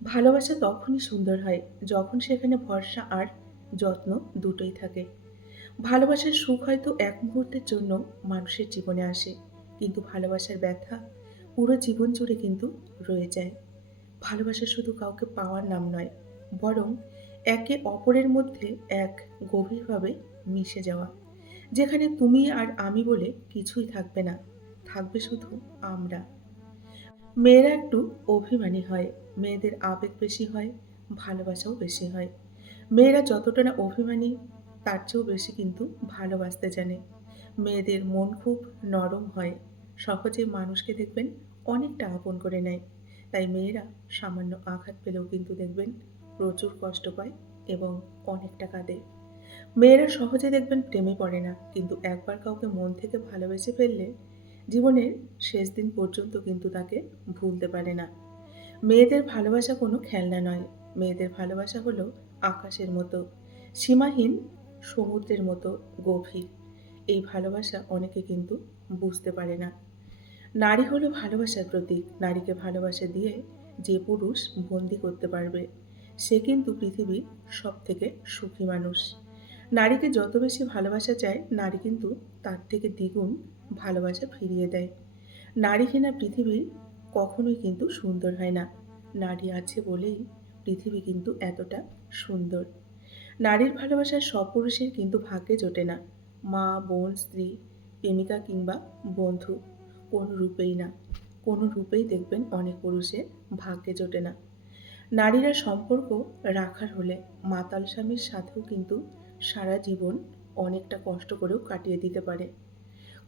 ভালোবাসা তখনই সুন্দর হয় যখন সেখানে ভরসা আর যত্ন দুটোই থাকে। ভালোবাসার সুখ হয়তো এক মুহূর্তের জন্য মানুষের জীবনে আসে, কিন্তু ভালোবাসার ব্যথা পুরো জীবন জুড়ে কিন্তু রয়ে যায়। ভালোবাসা শুধু কাউকে পাওয়ার নাম নয়, বরং একে অপরের মধ্যে এক গভীরভাবে মিশে যাওয়া, যেখানে তুমি আর আমি বলে কিছুই থাকবে না, থাকবে শুধু আমরা। মেয়েরা একটু অভিমানী হয়, মেয়েদের আবেগ বেশি হয়, ভালোবাসাও বেশি হয়। মেয়েরা যতটা না অভিমানী, তার চেয়েও বেশি কিন্তু ভালোবাসতে জানে। মেয়েদের মন খুব নরম হয়, সহজে মানুষকে দেখবেন অনেকটা আপন করে নেয়। তাই মেয়েরা সামান্য আঘাত পেলেও কিন্তু দেখবেন প্রচুর কষ্ট পায় এবং অনেকটা কাঁদে। মেয়েরা সহজে দেখবেন প্রেমে পড়ে না, কিন্তু একবার কাউকে মন থেকে ভালোবেসে ফেললে জীবনের শেষ দিন পর্যন্ত কিন্তু তাকে ভুলতে পারে না। মেয়েদের ভালোবাসা কোনো খেলনা নয়, মেয়েদের ভালোবাসা হলো আকাশের মতো সীমাহীন, সমুদ্রের মতো গভীর। এই ভালোবাসা অনেকে কিন্তু বুঝতে পারে না। নারী হলো ভালোবাসার প্রতীক। নারীকে ভালোবাসা দিয়ে যে পুরুষ বন্দি করতে পারবে, সে কিন্তু পৃথিবীর সব থেকে সুখী মানুষ। নারীকে যত বেশি ভালোবাসা চায়, নারী কিন্তু তার থেকে দ্বিগুণ ভালোবাসা ফিরিয়ে দেয়। নারীহীনা পৃথিবী কখনোই কিন্তু সুন্দর হয় না। নারী আছে বলেই পৃথিবী কিন্তু এতটা সুন্দর। নারীর ভালোবাসা সব পুরুষের কিন্তু ভাগ্যে জোটে না। মা, বোন, স্ত্রী, প্রেমিকা কিংবা বন্ধু, কোনো রূপেই না। কোনো রূপেই দেখবেন অনেক পুরুষের ভাগ্যে জোটে না। নারীরা সম্পর্ক রাখার হলে মাতাল স্বামীর সাথেও কিন্তু সারা জীবন অনেকটা কষ্ট করেও কাটিয়ে দিতে পারে।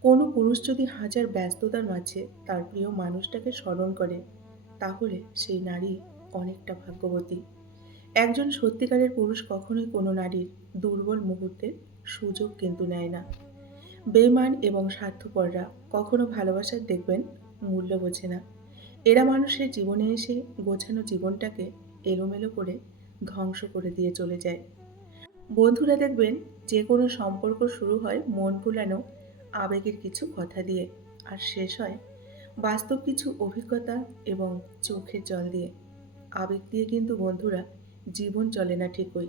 কোনো পুরুষ যদি হাজার ব্যস্ততার মাঝে তার প্রিয় মানুষটাকে স্মরণ করে, তাহলে সেই নারী অনেকটা ভাগ্যবতী। একজন সত্যিকারের পুরুষ কখনোই কোনো নারীর দুর্বল মুহূর্তের সুযোগ কিন্তু নেয় না। বেইমান এবং স্বার্থপররা কখনো ভালোবাসার দেখবেন মূল্য বোঝে না। এরা মানুষের জীবনে এসে গোছানো জীবনটাকে এলোমেলো করে ধ্বংস করে দিয়ে চলে যায়। বন্ধুরা দেখবেন যে কোনো সম্পর্ক শুরু হয় মন ভুলানো আবেগের কিছু কথা দিয়ে, আর শেষ হয় বাস্তব কিছু অভিজ্ঞতা এবং চোখের জল দিয়ে। আবেগ দিয়ে কিন্তু বন্ধুরা জীবন চলে না ঠিকই।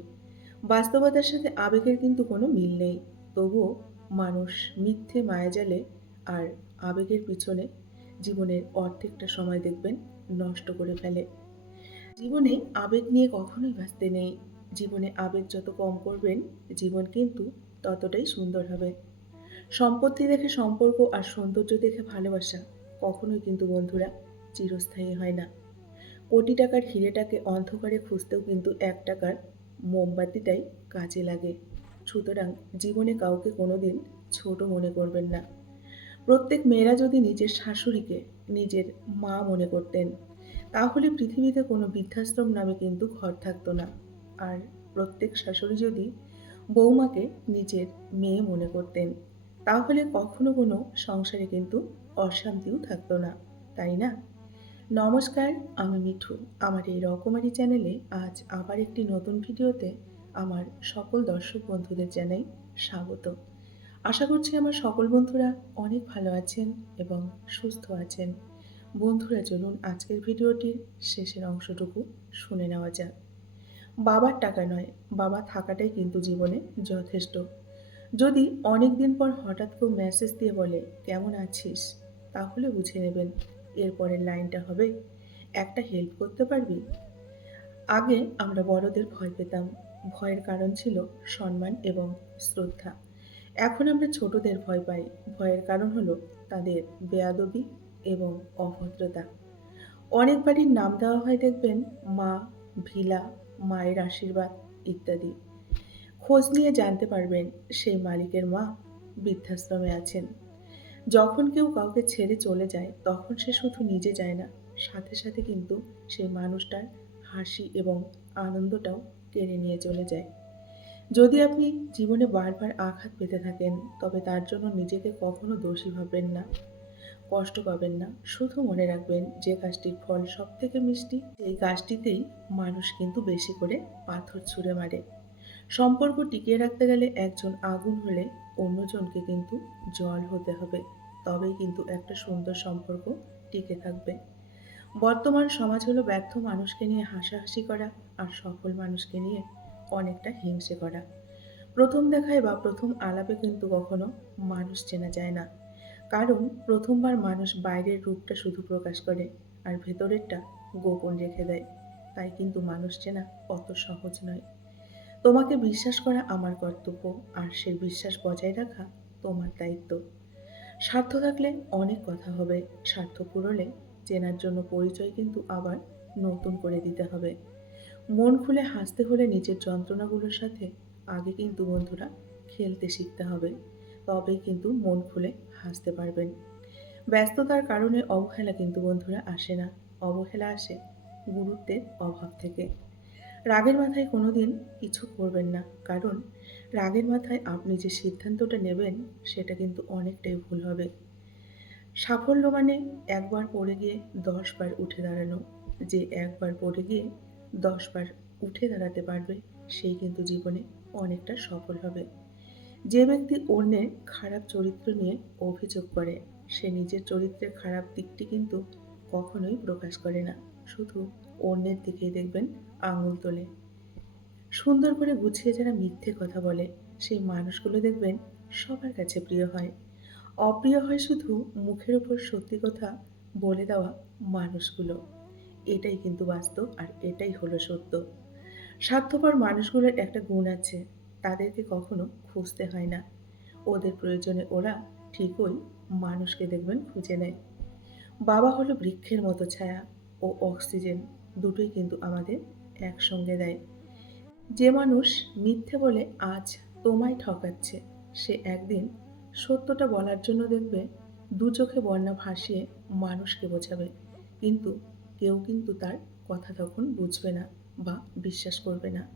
বাস্তবতার সাথে আবেগের কিন্তু কোনো মিল নেই। তবুও মানুষ মিথ্যে মায়াজালে আর আবেগের পিছনে জীবনের অর্ধেকটা সময় দেখবেন নষ্ট করে ফেলে। জীবনে আবেগ নিয়ে কখনোই বাঁচতে নেই। জীবনে আবেগ যত কম করবেন, জীবন কিন্তু ততটাই সুন্দর হবে। সম্পত্তি দেখে সম্পর্ক আর সৌন্দর্য দেখে ভালোবাসা কখনোই কিন্তু বন্ধুরা চিরস্থায়ী হয় না। কোটি টাকার হীরেটাকে অন্ধকারে খুঁজতেও কিন্তু ৳১ মোমবাতিটাই কাজে লাগে। সুতরাং জীবনে কাউকে কোনোদিন ছোট মনে করবেন না। প্রত্যেক মেয়েরা যদি নিজের শাশুড়িকে নিজের মা মনে করতেন, তাহলে পৃথিবীতে কোনো বৃদ্ধাশ্রম নামে কিন্তু ঘর থাকতো না। আর প্রত্যেক শাশুড়ি যদি বৌমাকে নিজের মেয়ে মনে করতেন, তাহলে কখনো কোনো সংসারে কিন্তু অশান্তিও থাকতো না, তাই না? নমস্কার, আমি মিঠু। আমার এই রকমারি চ্যানেলে আজ আবার একটি নতুন ভিডিওতে আমার সকল দর্শক বন্ধুদের জানাই স্বাগত। আশা করছি আমার সকল বন্ধুরা অনেক ভালো আছেন এবং সুস্থ আছেন। বন্ধুরা, চলুন আজকের ভিডিওটির শেষের অংশটুকু শুনে নেওয়া যাক। বাবার টাকা নয়, বাবা থাকাটাই কিন্তু জীবনে যথেষ্ট। যদি অনেক দিন পর হঠাৎ কেউ মেসেজ দিয়ে বলে কেমন আছিস, তাহলে বুঝে নেবেন এরপরের লাইনটা হবে, একটা হেল্প করতে পারবি। আগে আমরা বড়দের ভয় পেতাম। ভয়ের কারণ ছিল সম্মান এবং শ্রদ্ধা। এখন আমরা ছোটদের ভয় পাই। ভয়ের কারণ হলো তাদের বেয়াদবি এবং অভদ্রতা। অনেক বাড়ির নাম দেওয়া হয় দেখবেন মা, ভিলা, মায়ের আশীর্বাদ ইত্যাদি। খোঁজ নিয়ে জানতে পারবেন সেই মালিকের মা বৃদ্ধাশ্রমে আছেন। যখন কেউ কাউকে ছেড়ে চলে যায়, তখন সে শুধু নিজে যায় না, সাথে সাথে কিন্তু সেই মানুষটার হাসি এবং আনন্দটাও কেড়ে নিয়ে চলে যায়। যদি আপনি জীবনে বারবার আঘাত পেতে থাকেন, তবে তার জন্য নিজেকে কখনো দোষী ভাববেন না, কষ্ট পাবেন না। শুধু মনে রাখবেন যে গাছটির ফল সব থেকে মিষ্টি, সেই গাছটিতেই মানুষ কিন্তু বেশি করে পাথর ছুঁড়ে মারে। সম্পর্ক টিকিয়ে রাখতে গেলে একজন আগুন হলে অন্যজনকে কিন্তু জল হতে হবে। তবেই কিন্তু একটা সুন্দর সম্পর্ক টিকে থাকবে। বর্তমান সমাজ হলো ব্যর্থ মানুষকে নিয়ে হাসাহাসি করা আর সফল মানুষকে নিয়ে অনেকটা হিংসে করা। প্রথম দেখায় বা প্রথম আলাপে কিন্তু কখনো মানুষ চেনা যায় না। কারণ প্রথমবার মানুষ বাইরের রূপটা শুধু প্রকাশ করে আর ভেতরেরটা গোপন রেখে দেয়। তাই কিন্তু মানুষ চেনা অত সহজ নয়। তোমাকে বিশ্বাস করা আমার কর্তব্য, আর সেই বিশ্বাস বজায় রাখা তোমার দায়িত্ব। স্বার্থ থাকলে অনেক কথা হবে, স্বার্থ ফুরোলে চেনার জন্য পরিচয় কিন্তু আবার নতুন করে দিতে হবে। মন খুলে হাসতে হলে নিজের যন্ত্রণাগুলোর সাথে আগে কিন্তু বন্ধুরা খেলতে শিখতে হবে। তবেই কিন্তু মন খুলে হাসতে পারবেন। ব্যস্ততার কারণে অবহেলা কিন্তু বন্ধুরা আসে না। অবহেলা আসে গুরুত্বের অভাব থেকে। রাগের মাথায় কোনোদিন কিছু করবেন না। কারণ রাগের মাথায় আপনি যে সিদ্ধান্তটা নেবেন সেটা কিন্তু অনেকটাই ভুল হবে। সাফল্য মানে একবার পড়ে গিয়ে ১০ বার উঠে দাঁড়ানো। যে একবার পড়ে গিয়ে ১০ বার উঠে দাঁড়াতে পারবে সেই কিন্তু জীবনে অনেকটা সফল হবে। যে ব্যক্তি অন্যের খারাপ চরিত্র নিয়ে অভিযোগ করে সে নিজের চরিত্রের খারাপ দিকটি কিন্তু কখনোই প্রকাশ করে না। শুধু অন্যের দিকেই দেখবেন আঙুল তোলে। সুন্দর করে গুছিয়ে যারা মিথ্যে কথা বলে সেই মানুষগুলো দেখবেন সবার কাছে প্রিয় হয়। অপ্রিয় হয় শুধু মুখের উপর সত্যি কথা বলে দেওয়া মানুষগুলো। এটাই কিন্তু বাস্তব, আর এটাই হলো সত্য। স্বার্থপর মানুষগুলোর একটা গুণ আছে, তাদেরকে কখনো খুঁজতে হয় না। ওদের প্রয়োজনে ওরা ঠিকই মানুষকে দেখবেন খুঁজে নেয়। বাবা হলো বৃক্ষের মতো ছায়া ও অক্সিজেন, দুটোই কিন্তু আমাদের একসঙ্গে দেয়। যে মানুষ মিথ্যে বলে আজ তোমায় ঠকাচ্ছে সে একদিন সত্যটা বলার জন্য দেখবে দু চোখে বন্যা ভাসিয়ে মানুষকে বোঝাবে। কিন্তু কেউ কিন্তু তার কথা তখন বুঝবে না বা বিশ্বাস করবে না।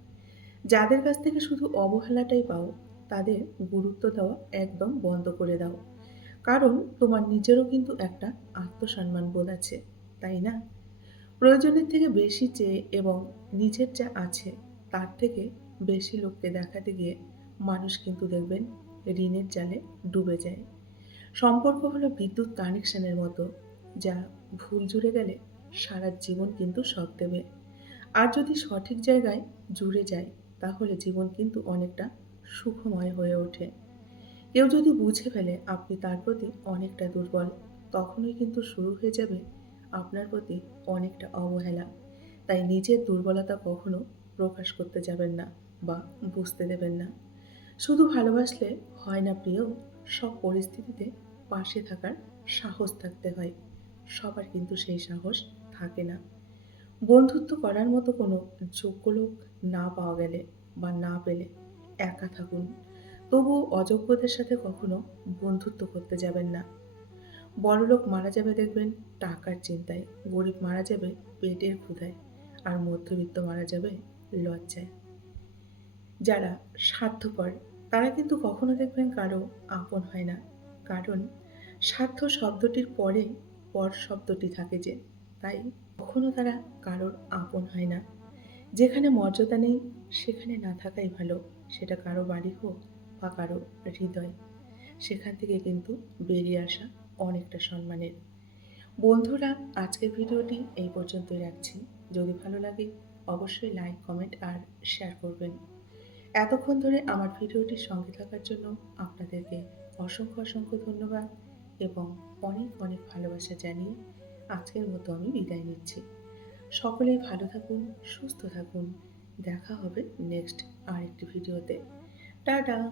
যাদের কাছ থেকে শুধু অবহেলাটাই পাও তাদের গুরুত্ব দেওয়া একদম বন্ধ করে দাও। কারণ তোমার নিজেরও কিন্তু একটা আত্মসম্মান বোধ আছে, তাই না? প্রয়োজনের থেকে বেশি চেয়ে এবং নিজের যা আছে তার থেকে বেশি লোককে দেখাতে গিয়ে মানুষ কিন্তু দেখবেন ঋণের জালে ডুবে যায়। সম্পর্ক হলো বিদ্যুৎ কানেকশনের মতো, যা ভুল জুড়ে গেলে সারা জীবন কিন্তু শক দেবে। আর যদি সঠিক জায়গায় জুড়ে যায় তাহলে জীবন কিন্তু অনেকটা সুখময় হয়ে ওঠে। কেউ যদি বুঝে ফেলে আপনি তার প্রতি অনেকটা দুর্বল, তখনই কিন্তু শুরু হয়ে যাবে আপনার প্রতি অনেকটা অবহেলা। তাই নিজের দুর্বলতা কখনো প্রকাশ করতে যাবেন না বা বুঝতে দেবেন না। শুধু ভালোবাসলে হয় না প্রিয়, সব পরিস্থিতিতে পাশে থাকার সাহস থাকতে হয়। সবার কিন্তু সেই সাহস থাকে না। বন্ধুত্ব করার মতো কোনো যোগ্য লোক না পাওয়া গেলে বা না পেলে একা থাকুন। তবুও অযোগ্যদের সাথে কখনো বন্ধুত্ব করতে যাবেন না। বড়লোক মারা যাবে দেখবেন টাকার চিন্তায়, গরিব মারা যাবে পেটের ক্ষুধায়, আর মধ্যবিত্ত মারা যাবে লজ্জায়। যারা স্বার্থপর তারা কিন্তু কখনো দেখবেন কারো আপন হয় না। কারণ স্বার্থ শব্দটির পরে পর শব্দটি থাকে যে, তাই কখনো তারা কারোর আপন হয় না। যেখানে মর্যাদা নেই সেখানে না থাকাই ভালো। সেটা কারো বাড়ি হোক বা কারো হৃদয়। সেখান থেকে কিন্তু বেরিয়ে আসা অনেকটা সম্মানের। বন্ধুরা, আজকের ভিডিওটি এই পর্যন্তই রাখছি। যদি ভালো লাগে অবশ্যই লাইক, কমেন্ট আর শেয়ার করবেন। এতক্ষণ ধরে আমার ভিডিওটির সঙ্গে থাকার জন্য আপনাদেরকে অসংখ্য অসংখ্য ধন্যবাদ এবং অনেক অনেক ভালোবাসা জানিয়ে আজকের মতো আমি বিদায় নিচ্ছি। সকলেই ভালো থাকুন, সুস্থ থাকুন। দেখা হবে নেক্সট আরেকটি ভিডিওতে। টাটা।